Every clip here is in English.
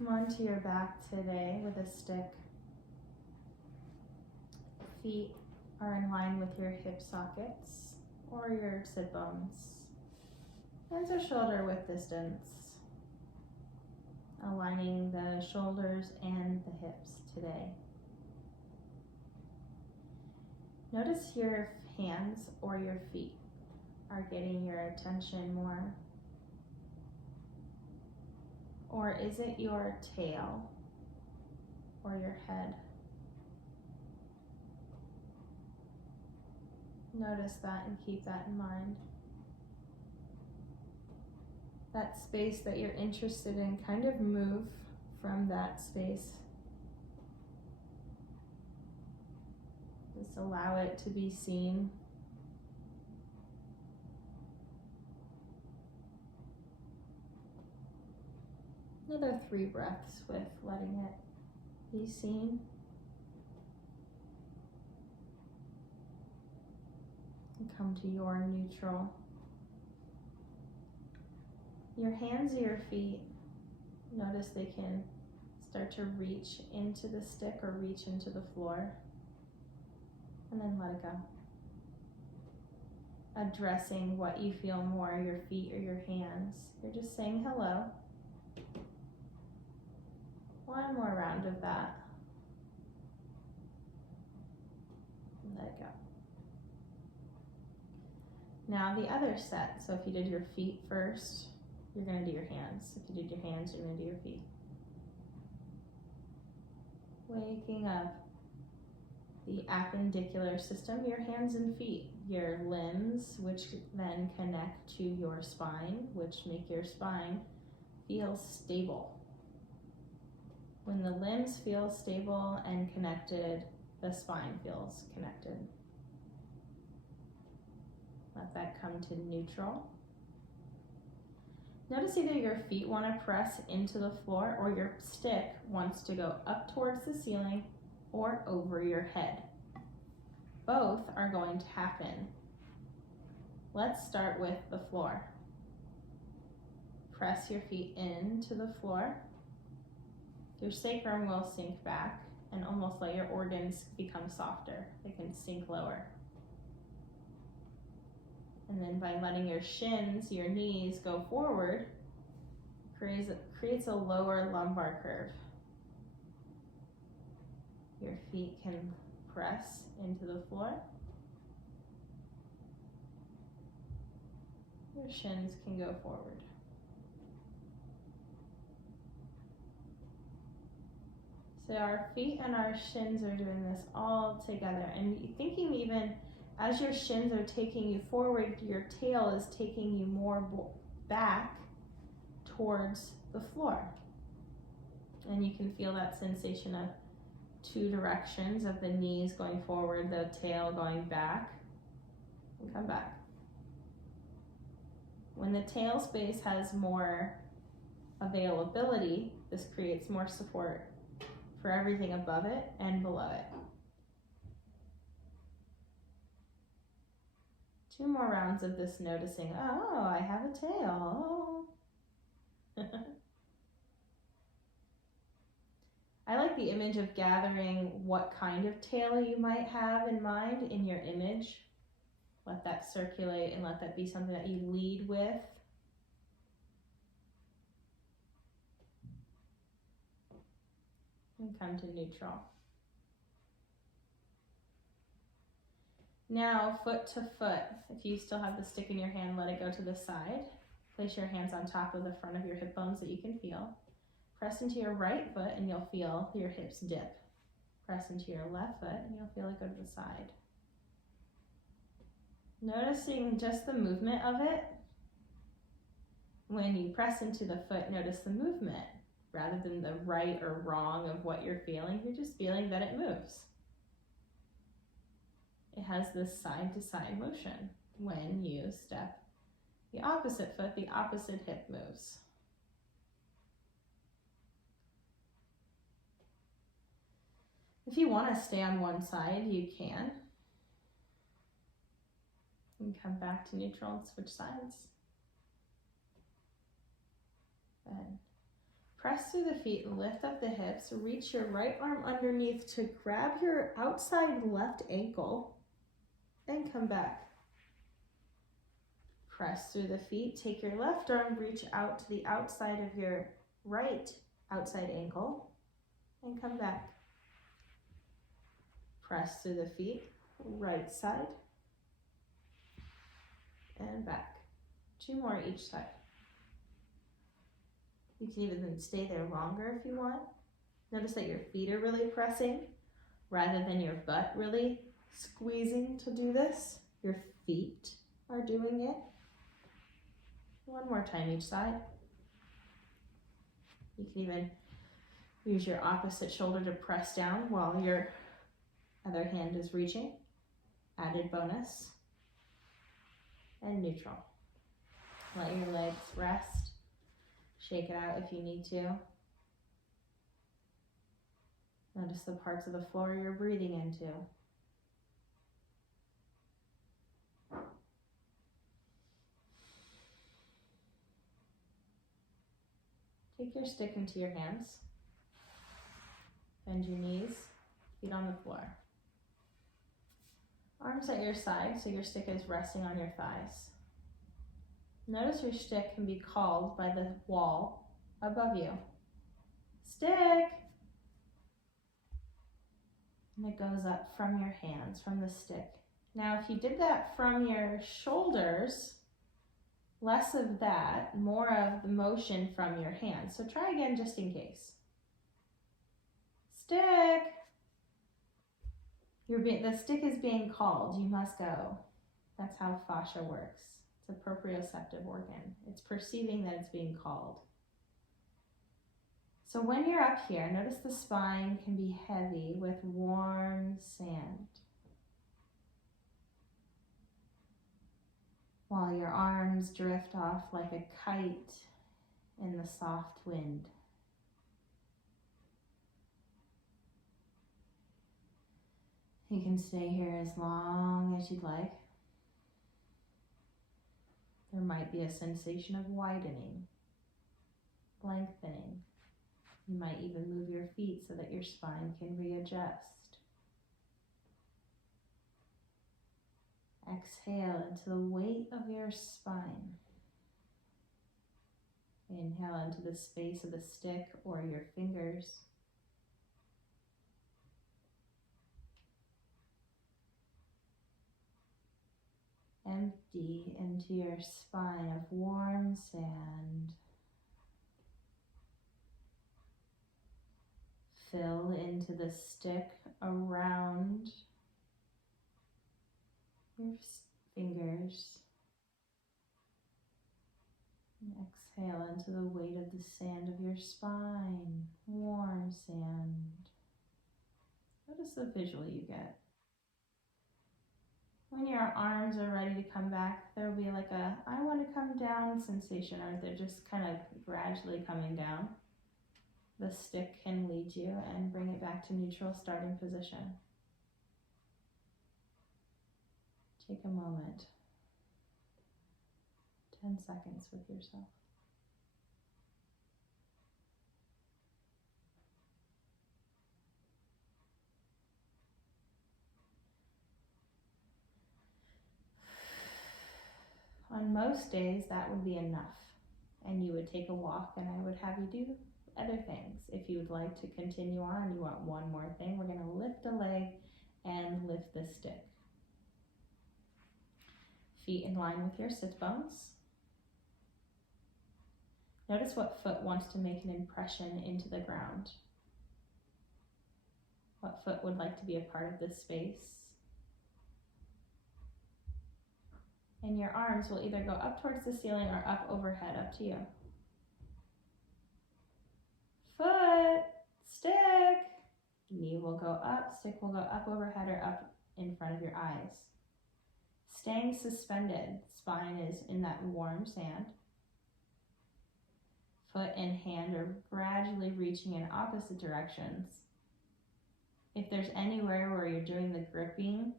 Come onto your back today with a stick. Feet are in line with your hip sockets or your sit bones. Hands are shoulder width distance, aligning the shoulders and the hips today. Notice your hands or your feet are getting your attention more. Or is it your tail or your head? Notice that and keep that in mind. That space that you're interested in, kind of move from that space. Just allow it to be seen. Another 3 breaths with letting it be seen. And come to your neutral. Your hands or your feet, notice they can start to reach into the stick or reach into the floor. And then let it go. Addressing what you feel more, your feet or your hands. You're just saying hello. One more round of that. And let it go. Now the other set. So if you did your feet first, you're going to do your hands. If you did your hands, you're going to do your feet. Waking up the appendicular system, your hands and feet, your limbs, which then connect to your spine, which make your spine feel stable. When the limbs feel stable and connected, the spine feels connected. Let that come to neutral. Notice either your feet want to press into the floor or your stick wants to go up towards the ceiling or over your head. Both are going to happen. Let's start with the floor. Press your feet into the floor. Your sacrum will sink back and almost let your organs become softer. They can sink lower. And then by letting your shins, your knees go forward, creates a lower lumbar curve. Your feet can press into the floor. Your shins can go forward. So our feet and our shins are doing this all together. And thinking even as your shins are taking you forward, your tail is taking you more back towards the floor. And you can feel that sensation of 2 directions of the knees going forward, the tail going back, and come back. When the tail space has more availability, this creates more support for everything above it and below it. 2 more rounds of this noticing, oh, I have a tail. I like the image of gathering what kind of tail you might have in mind in your image. Let that circulate and let that be something that you lead with. And come to neutral. Now, foot to foot. If you still have the stick in your hand, let it go to the side. Place your hands on top of the front of your hip bones that you can feel. Press into your right foot and you'll feel your hips dip. Press into your left foot and you'll feel it go to the side. Noticing just the movement of it. When you press into the foot, notice the movement. Rather than the right or wrong of what you're feeling, you're just feeling that it moves. It has this side-to-side motion. When you step the opposite foot, the opposite hip moves. If you want to stay on one side, you can. And come back to neutral and switch sides. Good. Press through the feet, lift up the hips, reach your right arm underneath to grab your outside left ankle and come back. Press through the feet, take your left arm, reach out to the outside of your right outside ankle and come back. Press through the feet, right side and back. 2 more each side. You can even stay there longer if you want. Notice that your feet are really pressing rather than your butt really squeezing to do this. Your feet are doing it. 1 more time each side. You can even use your opposite shoulder to press down while your other hand is reaching. Added bonus. And neutral. Let your legs rest. Shake it out if you need to. Notice the parts of the floor you're breathing into. Take your stick into your hands. Bend your knees, feet on the floor. Arms at your side so your stick is resting on your thighs. Notice your stick can be called by the wall above you. Stick! And it goes up from your hands, from the stick. Now, if you did that from your shoulders, less of that, more of the motion from your hands. So try again just in case. Stick! The stick is being called. You must go. That's how fascia works. It's a proprioceptive organ. It's perceiving that it's being called. So when you're up here, notice the spine can be heavy with warm sand. While your arms drift off like a kite in the soft wind. You can stay here as long as you'd like. There might be a sensation of widening, lengthening. You might even move your feet so that your spine can readjust. Exhale into the weight of your spine. Inhale into the space of the stick or your fingers. Empty into your spine of warm sand. Fill into the stick around your fingers. And exhale into the weight of the sand of your spine. Warm sand. Notice the visual you get. When your arms are ready to come back, there will be like a, I want to come down sensation, or they're just kind of gradually coming down. The stick can lead you and bring it back to neutral starting position. Take a moment, 10 seconds with yourself. On most days, that would be enough. And you would take a walk and I would have you do other things. If you would like to continue on, you want one more thing, we're going to lift a leg and lift the stick. Feet in line with your sit bones. Notice what foot wants to make an impression into the ground. What foot would like to be a part of this space? And your arms will either go up towards the ceiling or up overhead, up to you. Foot, stick. Knee will go up, stick will go up overhead or up in front of your eyes. Staying suspended, spine is in that warm sand. Foot and hand are gradually reaching in opposite directions. If there's anywhere where you're doing the gripping,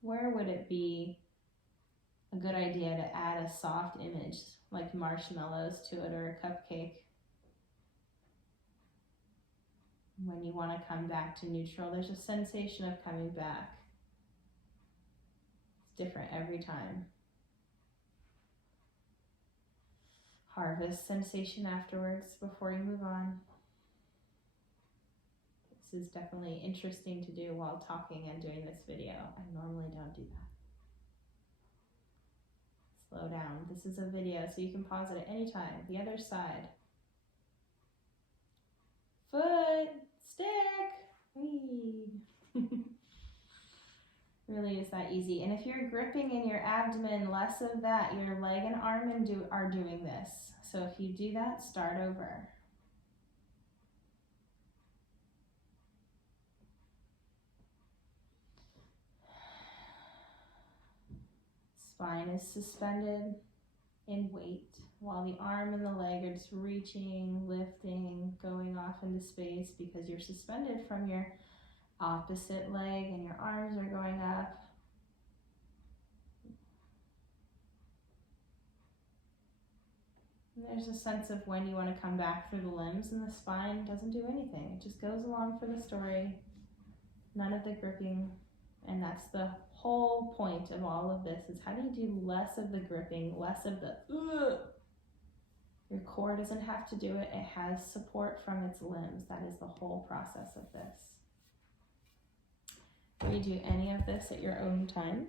where would it be a good idea to add a soft image like marshmallows to it or a cupcake? When you want to come back to neutral, there's a sensation of coming back. It's different every time. Harvest sensation afterwards before you move on. This is definitely interesting to do while talking and doing this video. I normally don't do that. Slow down. This is a video, so you can pause it at any time. The other side. Foot, stick, wee. Really is that easy. And if you're gripping in your abdomen, less of that. Your leg and arm are doing this. So if you do that, start over. Spine is suspended in weight while the arm and the leg are just reaching, lifting, going off into space because you're suspended from your opposite leg and your arms are going up. And there's a sense of when you want to come back through the limbs, and the spine doesn't do anything. It just goes along for the story. None of the gripping. And that's the whole point of all of this, is how do you do less of the gripping, less of the Your core doesn't have to do it. It has support from its limbs. That is the whole process of this. Redo any of this at your own time.